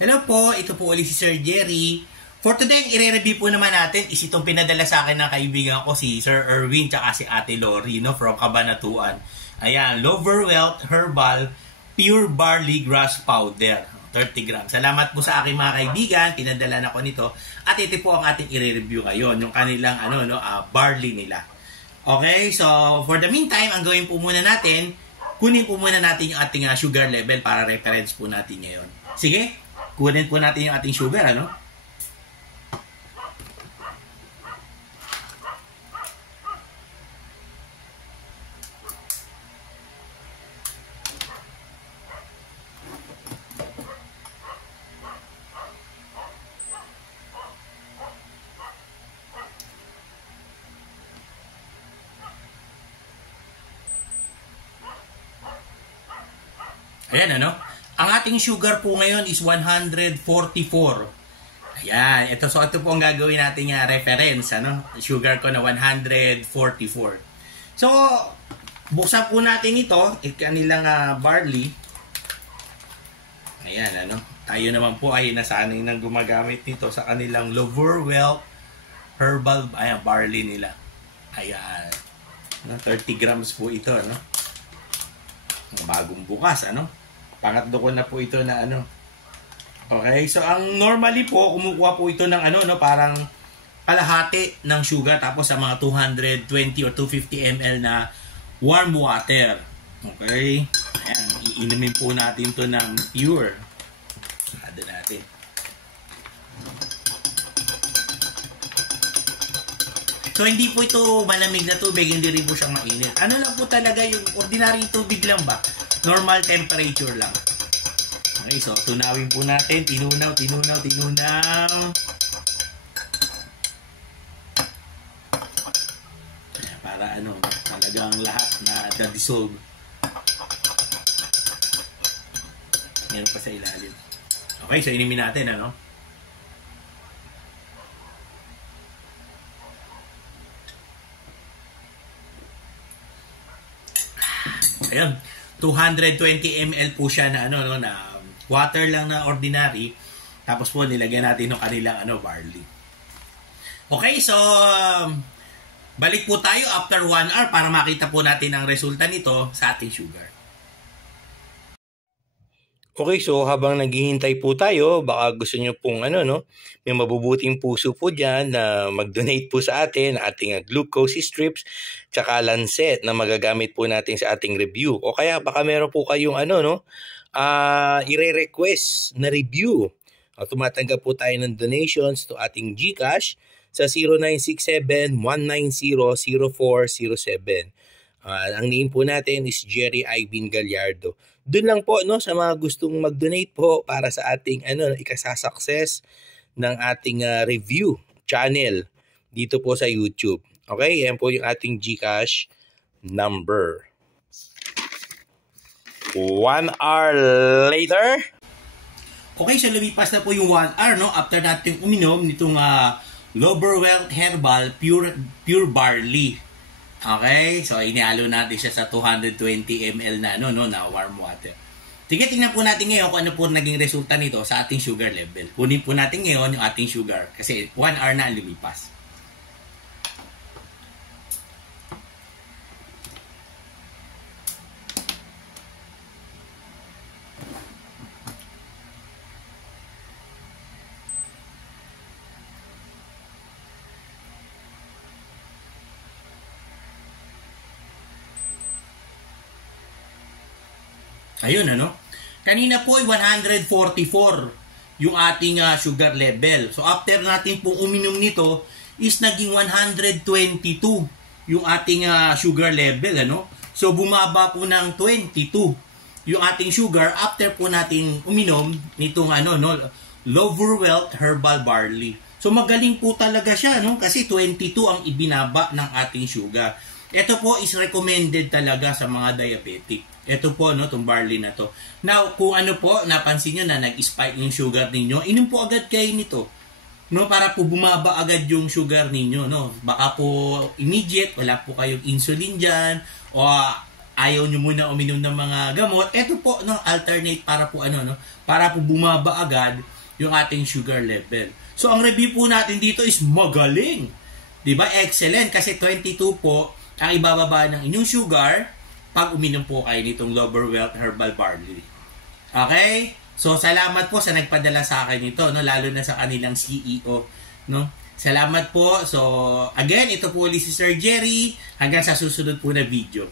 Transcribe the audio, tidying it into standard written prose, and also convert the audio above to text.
Hello po, ito po ulit si Sir Jerry. For today, i-review po naman natin is itong pinadala sa akin ng kaibigan ko si Sir Erwin tsaka si Ate Lori from Cabanatuan. Ayan, Loverwelt Herbal Pure Barley Grass Powder, 30 grams. Salamat po sa aking mga kaibigan, pinadala na ko nito. At ito po ang ating i-review ngayon, yung kanilang barley nila. Okay, so for the meantime, ang gawin po muna natin, kunin po muna natin yung ating sugar level para reference po natin ngayon. Sige, kunin po natin yung ating sugar, Ayan, Ang ating sugar po ngayon is 144. Ayan, ito po ang gagawin nating reference, Sugar ko na 144. So, buksan po natin ito, kanilang barley. Ayan, Tayo naman po ay nasanay nang gumagamit nito sa kanilang Loverwelt Herbal, barley nila. Ayan. 30 grams po ito, Bagong bukas, Pangatlo ko na po ito na Okay, so ang normally po, kumukuha po ito ng parang kalahati ng sugar tapos sa mga 220 or 250 ml na warm water. Okay? Ayan, iinumin po natin to ng pure. Sado natin. So, hindi po ito malamig na tubig, hindi rin po siyang mainit. Ano lang po talaga yung ordinary tubig lang ba? Normal temperature lang. Okay, so tunawin po natin. Tinunaw. Para talagang lahat na dissolve. Meron pa sa ilalim. Okay, so inimin natin, Ayan. 220 ml po siya na na water lang na ordinary. Tapos po nilagyan natin ng kanilang barley. Okay, so balik po tayo after 1 hour para makita po natin ang resulta nito sa ating sugar. Okay, so habang naghihintay po tayo, baka gusto nyo pong may mabubuting puso po dyan na mag-donate po sa atin, ating glucose strips, tsaka lancet na magagamit po natin sa ating review. O kaya baka meron po kayong ire-request na review. Tumatanggap po tayo ng donations to ating GCash sa 0967-190-0407. Ang name po natin is Jerry Ivan Gallardo. Doon lang po sa mga gustong mag-donate po para sa ating ikasasucess ng ating review channel dito po sa YouTube. Okay, yan po yung ating GCash number. 1 hour later. Okay, so lumipas na po yung 1 hour after natin uminom nitong Loverwelt Herbal Pure Barley. Okay, so inihalo natin siya sa 220 ml na na warm water. Sige, tingnan po natin ngayon kung ano po naging resulta nito sa ating sugar level. Kunin po natin ngayon yung ating sugar kasi 1 hour na lumipas. Ayun, Kanina po ay 144 yung ating sugar level. So, after natin pong uminom nito, is naging 122 yung ating sugar level, So, bumaba po ng 22 yung ating sugar after po natin uminom nitong Loverwelt Herbal Barley. So, magaling po talaga siya, Kasi 22 ang ibinaba ng ating sugar. Ito po is recommended talaga sa mga diabetic. Ito po, itong barley na to. Now, kung napansin nyo na nag-spike yung sugar ninyo, inom po agad kayo nito. Para po bumaba agad yung sugar ninyo, Baka po immediate, wala po kayong insulin dyan, o ayaw nyo muna uminom ng mga gamot, eto po, no, alternate para po ano, no, para po bumaba agad yung ating sugar level. So, ang review po natin dito is magaling. Diba? Excellent. Kasi 22 po ang ibababa ng inyong sugar pag uminom po kayo nitong Lower Wealth Herbal Barley. Okay? So, salamat po sa nagpadala sa akin ito, no? Lalo na sa kanilang CEO. No? Salamat po. So, again, ito po ulit si Sir Jerry. Hanggang sa susunod po na video.